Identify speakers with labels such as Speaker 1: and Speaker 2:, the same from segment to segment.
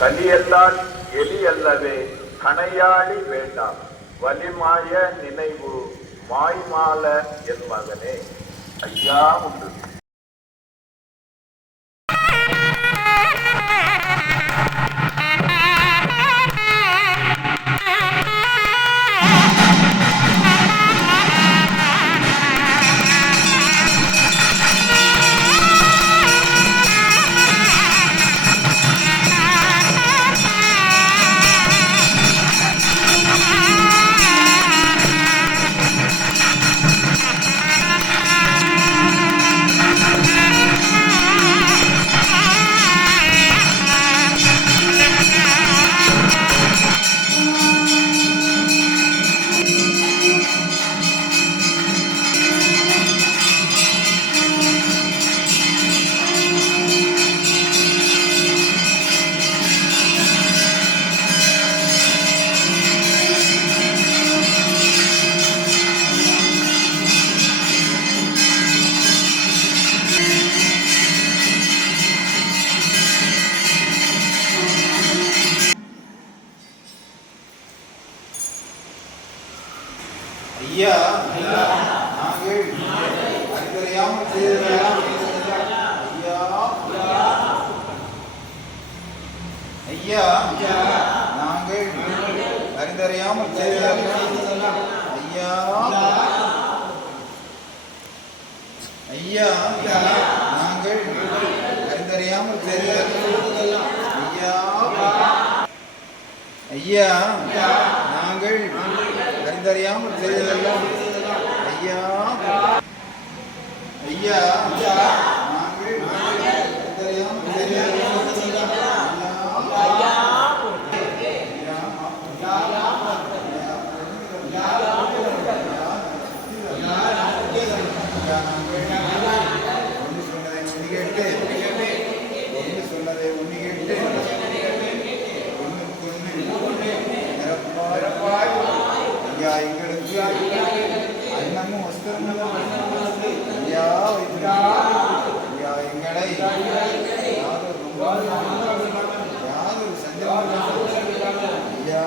Speaker 1: கலியல்லால் எலி அல்லவே கணையாளி வேண்டாம். வலிமாய நினைவு மாய்மால என் மகனே. ஐயா உண்டு.
Speaker 2: ஐயா நாங்கள் அறிந்தறியாமல் ஐயா நாங்கள் அறிந்தறியாமல் தெரிந்ததெல்லாம் ஐயா ஐயா ஐயா ஐயா எங்களை யாரும் சந்தேகம் ஐயா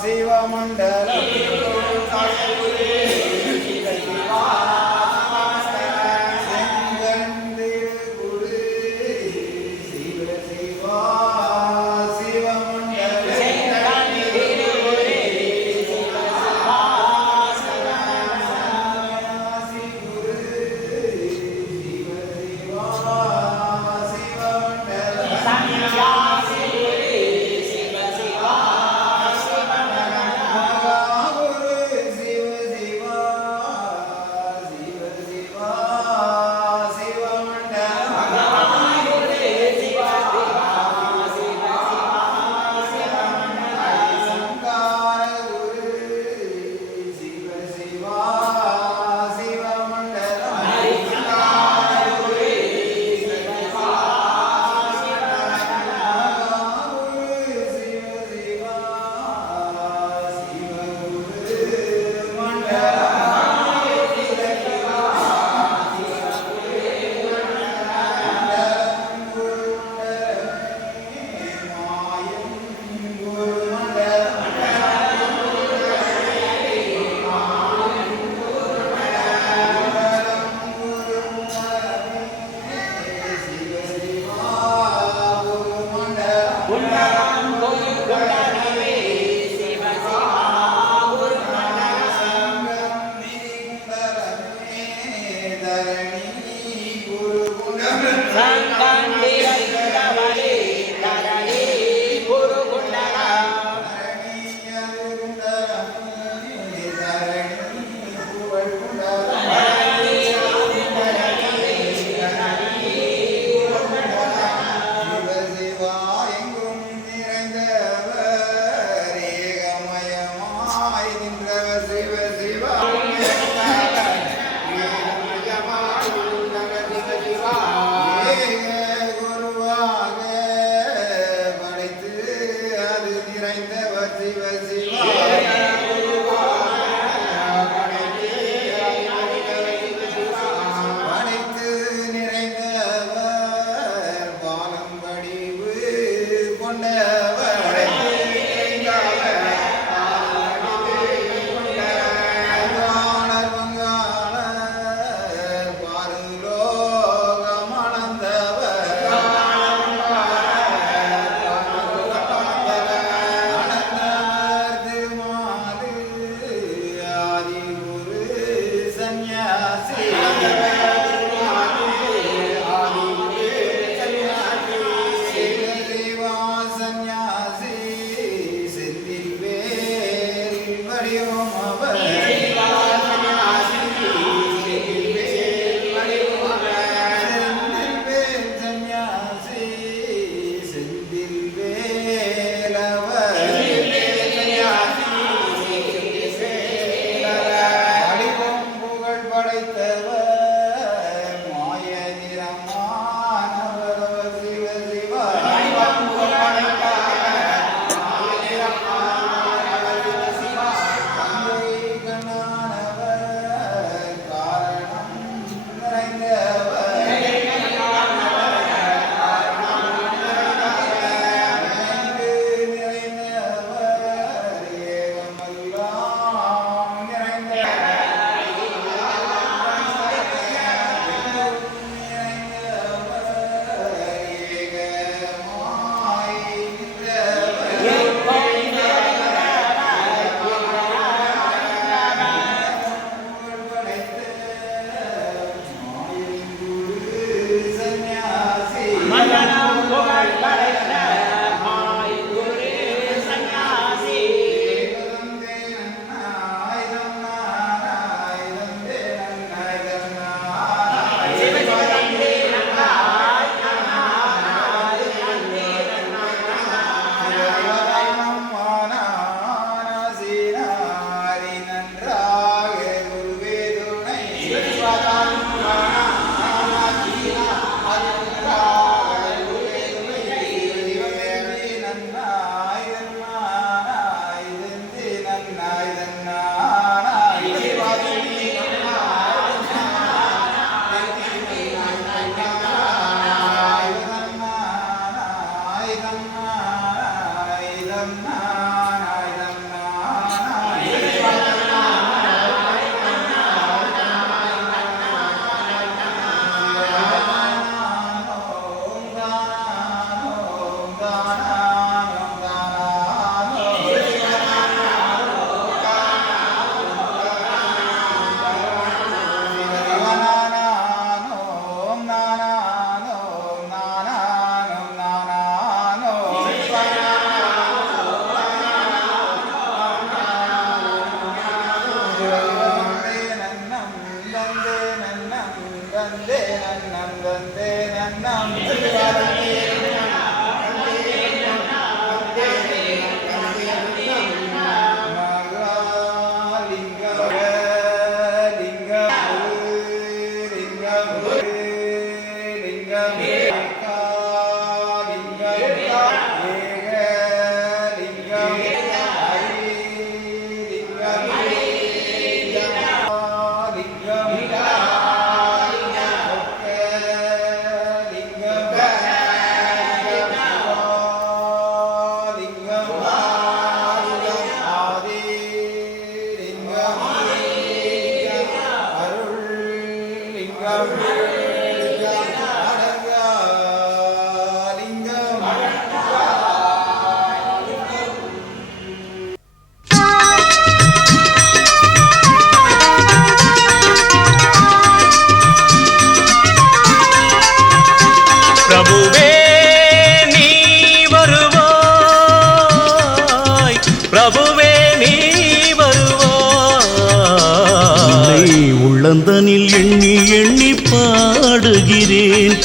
Speaker 2: சிவமண்டலம் தரணி குரு குணம்